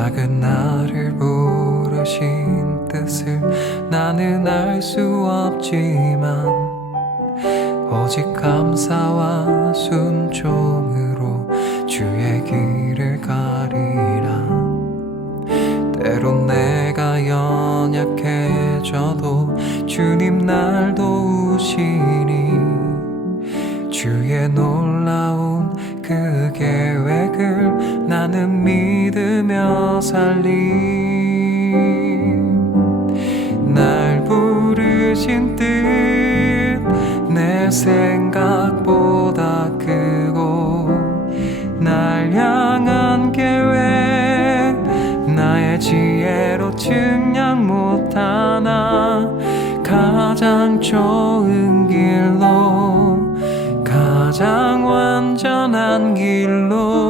작은 나를 부르신 뜻을 나는 알 수 없지만 오직 감사와 순종으로 주의 길을 가리라. 때론 내가 연약해져도 주님 날 도우시니 주의 놀라운 그 계획을 나는 믿으며 살림. 날 부르신 뜻 내 생각보다 크고 날 향한 계획 나의 지혜로 측량 못하나 가장 좋은 길로 가장 완전한 길로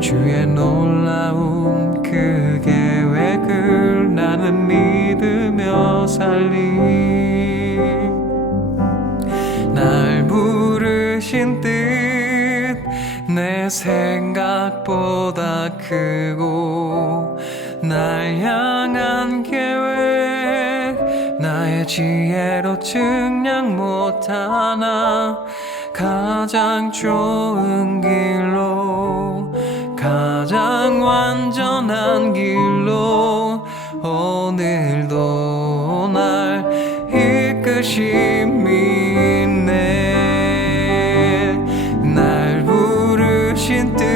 주의 놀라운 그 계획을 나는 믿으며 살리? 날 부르신 뜻 내 생각보다 크고 날 향한 계획 나의 지혜로 측량 못하나 가장 좋은 길로 가장 완전한 길로 오늘도 날 이끄심 믿네. 날 부르신 뜻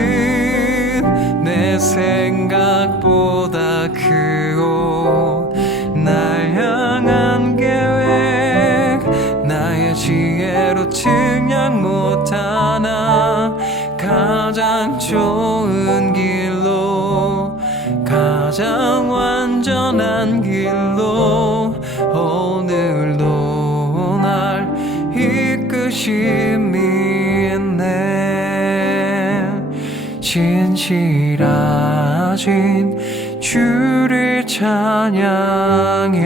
내 생각보다 크고 날 향한 계획 나의 지혜로 측량 못하나 가장 좋은 가장 완전한 길로 오늘도 날 이끄심 믿네. 진실하신 주를 찬양해